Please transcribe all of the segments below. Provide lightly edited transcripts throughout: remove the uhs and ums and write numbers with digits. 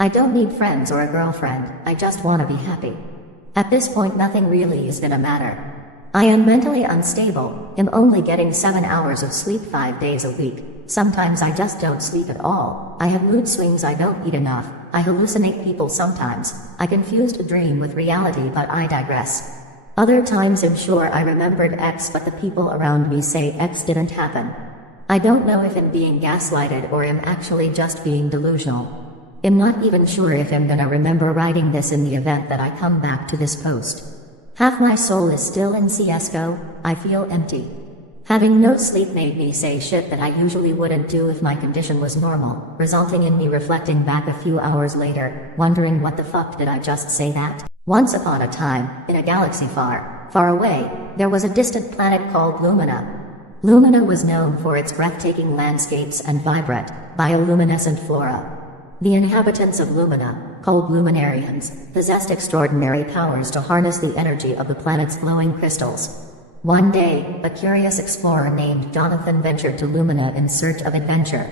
I don't need friends or a girlfriend, I just want to be happy. At this point nothing really is gonna matter. I am mentally unstable, am only getting 7 hours of sleep 5 days a week. Sometimes I just don't sleep at all. I have mood swings, I don't eat enough. I hallucinate people sometimes. I confused a dream with reality, but I digress. Other times I'm sure I remembered X, but the people around me say X didn't happen. I don't know if I'm being gaslighted or am actually just being delusional. I'm not even sure if I'm gonna remember writing this in the event that I come back to this post. Half my soul is still in CSGO, I feel empty. Having no sleep made me say shit that I usually wouldn't do if my condition was normal, resulting in me reflecting back a few hours later, wondering what the fuck did I just say that? Once upon a time, in a galaxy far, far away, there was a distant planet called Lumina. Lumina was known for its breathtaking landscapes and vibrant, bioluminescent flora. The inhabitants of Lumina, called Luminarians, possessed extraordinary powers to harness the energy of the planet's glowing crystals. One day, a curious explorer named Jonathan ventured to Lumina in search of adventure.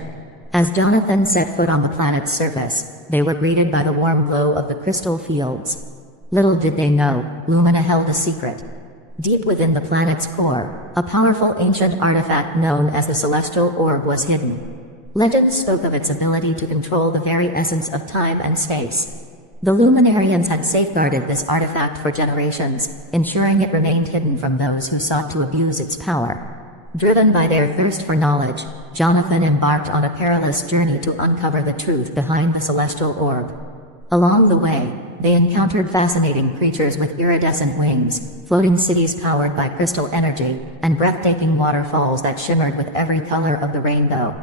As Jonathan set foot on the planet's surface, they were greeted by the warm glow of the crystal fields. Little did they know, Lumina held a secret. Deep within the planet's core, a powerful ancient artifact known as the Celestial Orb was hidden. Legend spoke of its ability to control the very essence of time and space. The Luminarians had safeguarded this artifact for generations, ensuring it remained hidden from those who sought to abuse its power. Driven by their thirst for knowledge, Jonathan embarked on a perilous journey to uncover the truth behind the Celestial Orb. Along the way, they encountered fascinating creatures with iridescent wings, floating cities powered by crystal energy, and breathtaking waterfalls that shimmered with every color of the rainbow.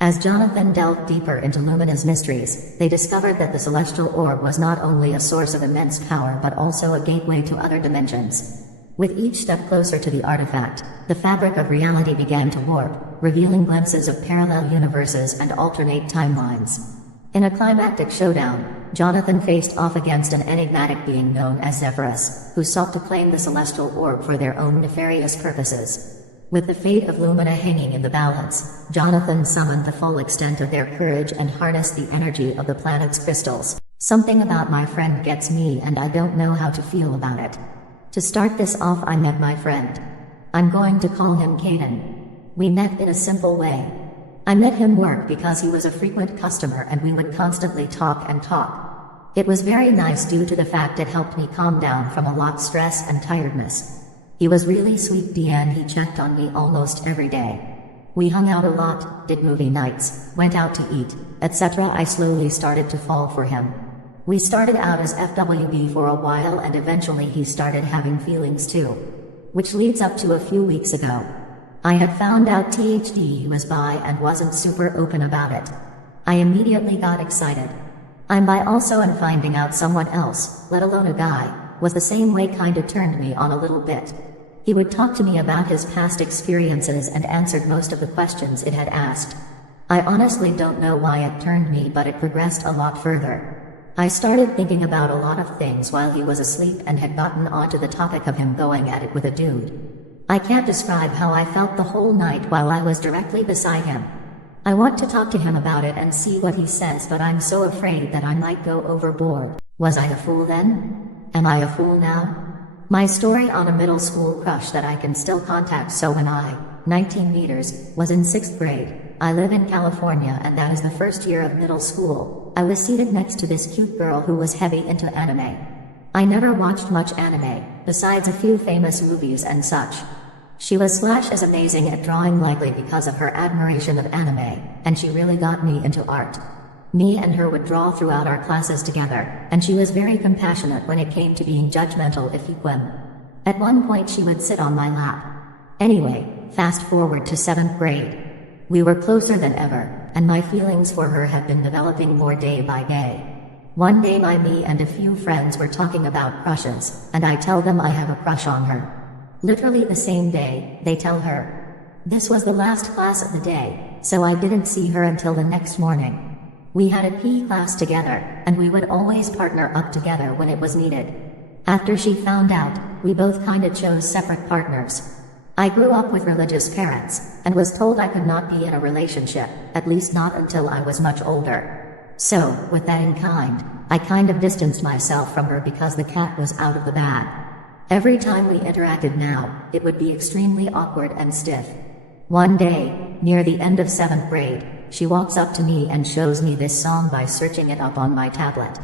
As Jonathan delved deeper into Lumina's mysteries, they discovered that the Celestial Orb was not only a source of immense power but also a gateway to other dimensions. With each step closer to the artifact, the fabric of reality began to warp, revealing glimpses of parallel universes and alternate timelines. In a climactic showdown, Jonathan faced off against an enigmatic being known as Zephyrus, who sought to claim the Celestial Orb for their own nefarious purposes. With the fate of Lumina hanging in the balance, Jonathan summoned the full extent of their courage and harnessed the energy of the planet's crystals. Something about my friend gets me and I don't know how to feel about it. To start this off, I met my friend. I'm going to call him Caden. We met in a simple way. I met him work because he was a frequent customer and we would constantly talk and talk. It was very nice due to the fact it helped me calm down from a lot of stress and tiredness. He was really sweet and he checked on me almost every day. We hung out a lot, did movie nights, went out to eat, etc. I slowly started to fall for him. We started out as FWB for a while and eventually he started having feelings too. Which leads up to a few weeks ago. I had found out he was bi and wasn't super open about it. I immediately got excited. I'm bi also, and finding out someone else, let alone a guy, was the same way kinda turned me on a little bit. He would talk to me about his past experiences and answered most of the questions it had asked. I honestly don't know why it turned me, but it progressed a lot further. I started thinking about a lot of things while he was asleep and had gotten onto the topic of him going at it with a dude. I can't describe how I felt the whole night while I was directly beside him. I want to talk to him about it and see what he says, but I'm so afraid that I might go overboard. Was I a fool then? Am I a fool now? My story on a middle school crush that I can still contact. So when I, 19 meters, was in 6th grade, I live in California and that is the first year of middle school, I was seated next to this cute girl who was heavy into anime. I never watched much anime, besides a few famous movies and such. She was as amazing at drawing, likely because of her admiration of anime, and she really got me into art. Me and her would draw throughout our classes together, and she was very compassionate when it came to being judgmental if you whim. At one point she would sit on my lap. Anyway, fast forward to 7th grade. We were closer than ever, and my feelings for her had been developing more day by day. One day me and a few friends were talking about crushes, and I tell them I have a crush on her. Literally the same day, they tell her. This was the last class of the day, so I didn't see her until the next morning. We had a PE class together, and we would always partner up together when it was needed. After she found out, we both kinda chose separate partners. I grew up with religious parents, and was told I could not be in a relationship, at least not until I was much older. So, with that in mind, I kind of distanced myself from her because the cat was out of the bag. Every time we interacted now, it would be extremely awkward and stiff. One day, near the end of 7th grade, she walks up to me and shows me this song by searching it up on my tablet.